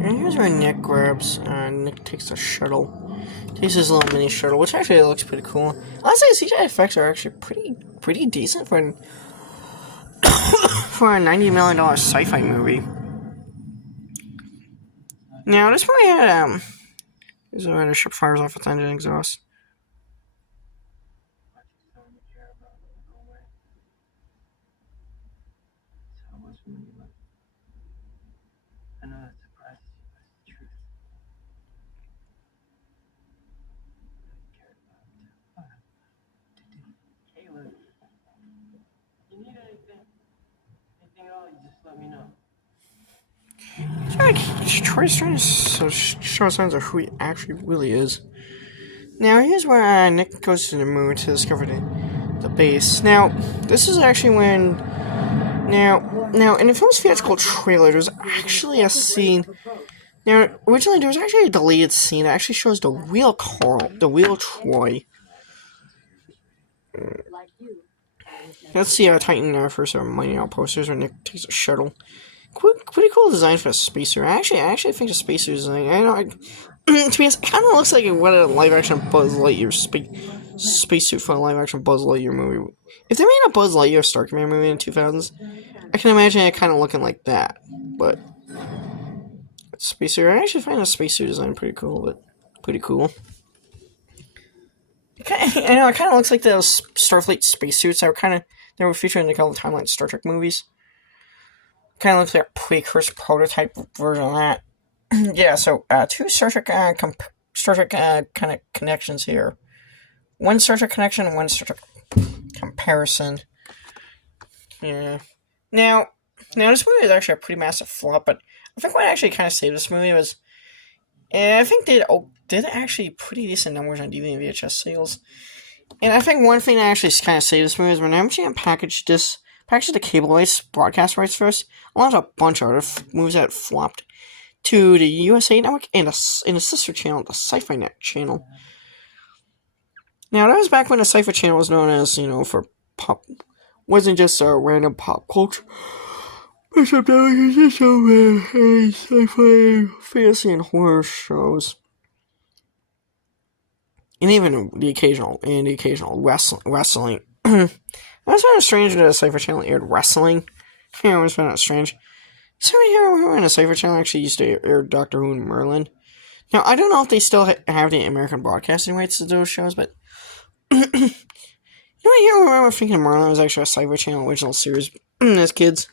And here's where Nick takes the shuttle. Takes his little mini shuttle, which actually looks pretty cool. Honestly, CGI effects are actually pretty decent for for a $90 million sci-fi movie. Now, this movie had, this is where the ship fires off its engine exhaust. I know that surprises you, but it's the truth. I cared about Caleb, if you need anything at all, you just let me know. Troy's trying to show signs of who he actually really is. Now, here's where Nick goes to the moon to discover the base. Now, this is actually when... Now, in the film's theatrical trailer, there's actually a scene... Now, originally, there was actually a deleted scene that actually shows the real Troy. Let's see Titan first mining out posters where Nick takes a shuttle. Pretty cool design for a spacesuit. I actually think the spacesuit design. To be honest, it kind of looks like what a live-action Buzz Lightyear spacesuit for a live-action Buzz Lightyear movie. If they made a Buzz Lightyear Star Command movie in the 2000s, I can imagine it kind of looking like that. But spacesuit, I actually find the spacesuit design pretty cool. But pretty cool. It kind of looks like those Starfleet spacesuits that were featured in the Timeline Star Trek movies. Kind of looks like a precursor prototype version of that. Yeah, so two Star Trek kind of connections here. One Star Trek connection and one Star Trek comparison. Yeah. Now this movie is actually a pretty massive flop, but I think what actually kind of saved this movie was, I think did actually pretty decent numbers on DVD and VHS sales. And I think one thing that actually kind of saved this movie is when MGM packaged the cable rights, broadcast rights first, along with a bunch of other movies that flopped to the USA Network and the sister channel, the Sci-Fi Net channel. Now, that was back when the Sci-Fi channel was known as, for pop, wasn't just a random pop culture, but something like just sci-fi, fantasy, and horror shows. And even the occasional wrestling. I was kind of strange that the Cypher Channel aired wrestling. I always found that strange. Somebody here in the Cypher Channel actually used to air Doctor Who and Merlin. Now, I don't know if they still have the American broadcasting rights to those shows, but... I remember thinking Merlin was actually a Cypher Channel original series as kids.